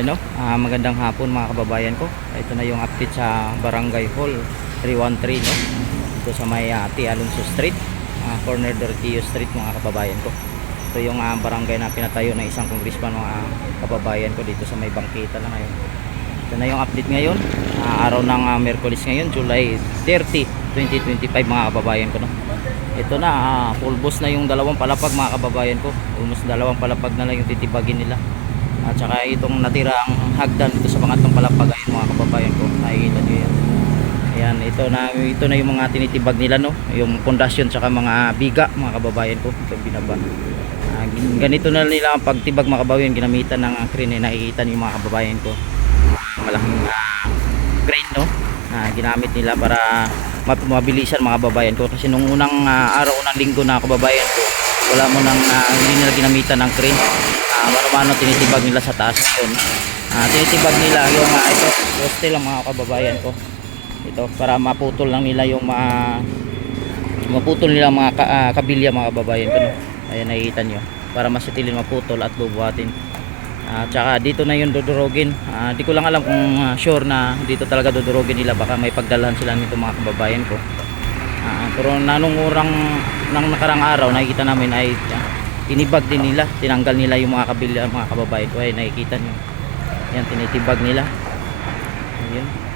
Ayan o, ah, magandang hapon mga kababayan ko. Ito na yung update sa Barangay Hall 313 no. Ito sa may uh, T. Alonso Street, ah, corner Doroteo Street mga kababayan ko. Ito yung ah, barangay na pinatayo ng isang congressman mga kababayan ko dito sa may bangkita na ngayon. Ito na yung update ngayon. Ah, araw ng ah, Merkulis ngayon, July 30, 2025 mga kababayan ko no. Ito na, ah, full boss na yung dalawang palapag mga kababayan ko. Almost dalawang palapag na lang yung titibagin nila. At saka itong natirang hagdan dito sa pangatlong palapag ayun mga kababayan ko. Nakikita niyo yan. Ayan, ito na ito na yung mga tinitibag nila no, yung pundasyon saka mga biga mga kababayan ko, ito binaba. Gin- ganito na nila ang pagtibag mga kababayan ginamitan ng uh, crane eh, nakikita niyo mga kababayan ko. Malaking ah, crane no. na ginamit nila para mabilisan mga kababayan ko kasi nung unang ah, araw unang linggo na kababayan ko wala mo nang ah, hindi nila ginamitan ng crane uh, mano-mano tinitibag nila sa taas? Ngayon Ah, tinitibag nila yung uh, ito. Poste lang mga kababayan ko. Ito para maputol lang nila yung ma maputol nila mga ka, ah, kabilya mga kababayan ko no? ayan nakikita nyo. Para masitilin maputol at bubuhatin. At saka dito na yung dudurogin Ah, di ko lang alam kung ah, sure na dito talaga dudurogin nila. Baka may pagdalhan sila nito mga kababayan ko. Ah, pero nanong urang ng nakarang araw nakikita namin ay ah, tinibag din nila tinanggal nila yung mga kabilya mga kababayan ko. Ay nakikita nyo. Yan tinitibag nila. Ayun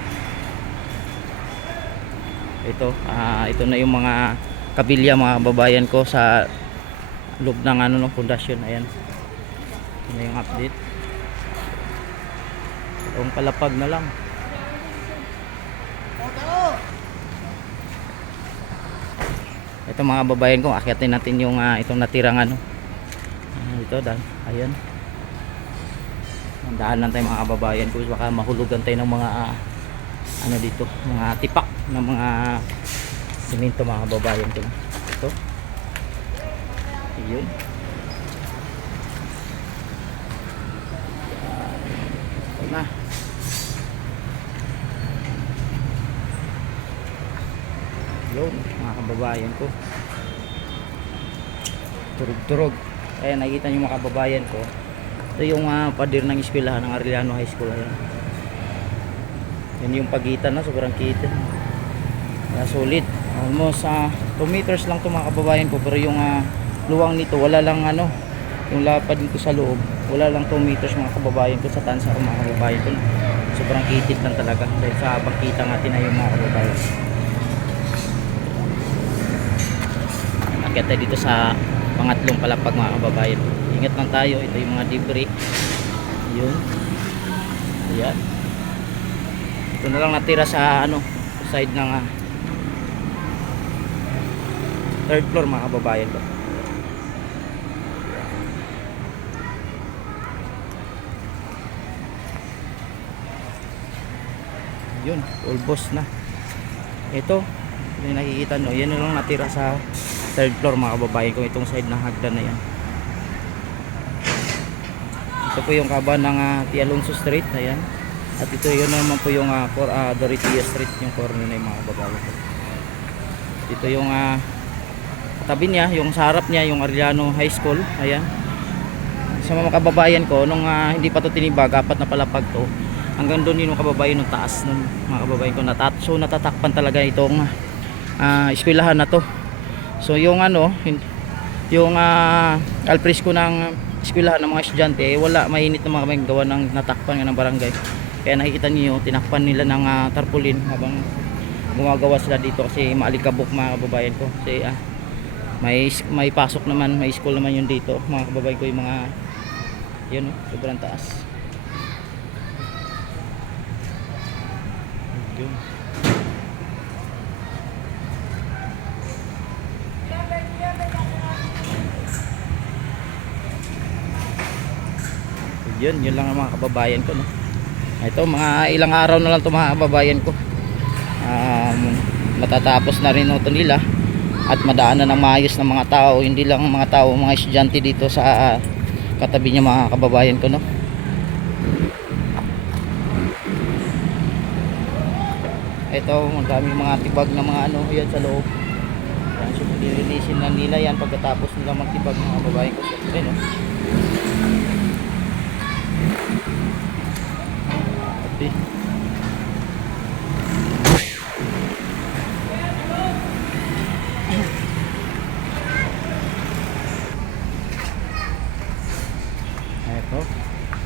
ito ah, ito na yung mga kabilya mga kababayan ko sa loob ng ano no pundasyon. Ayan. Ito yung update. Yung palapag na lang. Ito mga babayan ko akyatin natin yung ah, itong natirang ano Ah, ito dahil ayan. Ang lang tayo mga kababayan ko baka mahulugan tayo ng mga ano dito mga tipak ng mga simento mga kababayan ko ito. Yun na. Yun mga kababayan ko turog-turog kaya nakita nyo mga kababayan ko. Ito yung uh, padir ng eskwelahan ng Arellano High School ayan. yan yung pagitan na sobrang kita kaya solid almost 2 meters lang to mga kababayan ko pero yung ah, luwang nito wala lang ano yung lapad dito sa loob wala lang 2 meters mga kababayan ko sa tansa ko mga kababayan ko. Sobrang kitid lang talaga dahil sa pagkita natin na yung mga kababayan. Tayo dito sa pangatlong palapag mga kababayan. Ingat lang tayo. Ito yung mga debris. Yun. Ayan. Ito na lang natira sa ano, side ng ah, third floor mga kababayan ko. Yun, all boss na. Ito, yung nakikita nyo, yan na lang natira sa third floor mga kababayan ko itong side ng hagdan na yan. Ito po yung kaba ng uh, T. Alonso Street ayan. At ito yun naman po yung uh, cor, uh, Dorotea Street yung corner na yung mga kababayan. Ko ito yung uh, tabi niya yung sa harap niya yung Arellano High School ayan. Sa mga kababayan ko nung uh, hindi pa to tinibag apat na palapag to hanggang doon yung kababayan ng taas ng mga kababayan ko. Natat so natatakpan talaga itong uh, eskwelahan na to So yung ano, yung uh, alpresco ng eskwelahan ng mga estudyante, eh, wala mainit na mga gawa ng natakpan ng barangay. Kaya nakikita niyo, tinakpan nila ng uh, tarpaulin habang gumagawa sila dito kasi maalikabok mga kababayan ko. Kasi ah, may may pasok naman, may school naman yun dito. Mga kababayan ko yung mga yun, oh, sobrang taas. Yun. Yun yun lang ang mga kababayan ko no? Ito mga ilang araw na lang ito mga kababayan ko. Um, matatapos na rin ito nila. At madaanan ng maayos ng mga tao. Hindi lang mga tao mga estudyante dito sa ah, katabi niya mga kababayan ko no? Ito daming mga tibag na mga ano yan sa loob. Yan so nilinisin na nila yan pagkatapos nila magtibag mga kababayan ko. So, no?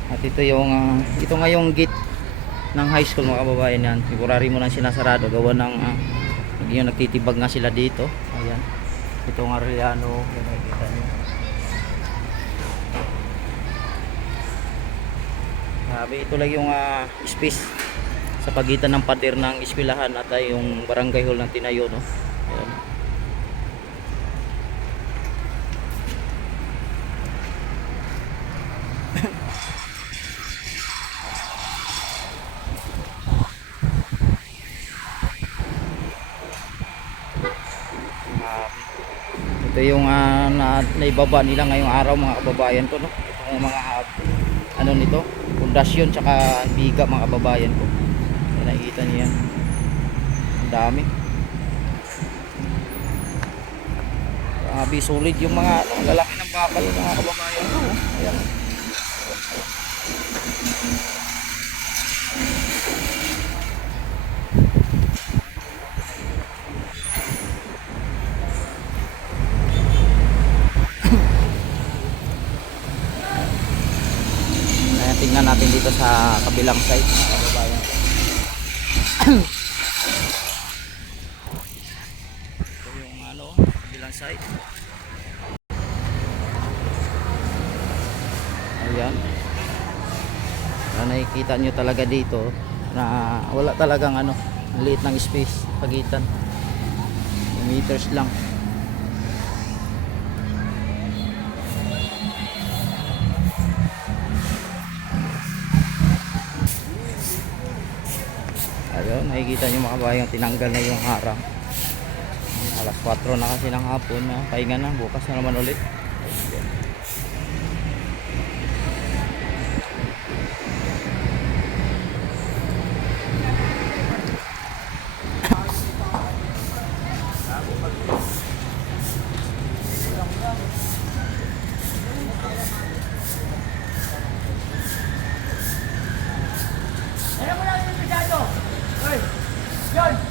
At ito yung ah, ito nga yung gate ng high school mga kababayan yan. Temporary mo lang sinasarado gawa ng uh, yung nagtitibag nga sila dito. Ayan. Ito nga Riano, yan nakikita niyo. Sabi, ito lang yung ah, space sa pagitan ng pader ng eskwelahan at ay yung barangay hall ng tinayo, no? Ito yung ah, na, naibaba nila ngayong araw mga kababayan ko no. Itong mga ano nito, pundasyon tsaka biga mga kababayan ko. Yan, nakikita niyo yan. Ang dami. Grabe, solid yung mga ano, lalaki ng bakal mga kababayan ko. Ayan, tingnan natin dito sa kabilang side mga kababayan. Ito yung ano, kabilang side. Ayan. Na nakikita nyo talaga dito na wala talagang ano, ang liit ng space pagitan. Meters lang. Ayun, nakikita nyo mga kabayan, tinanggal na yung harang. Alas 4 na kasi ng hapon, pahinga na, bukas na naman ulit. Good.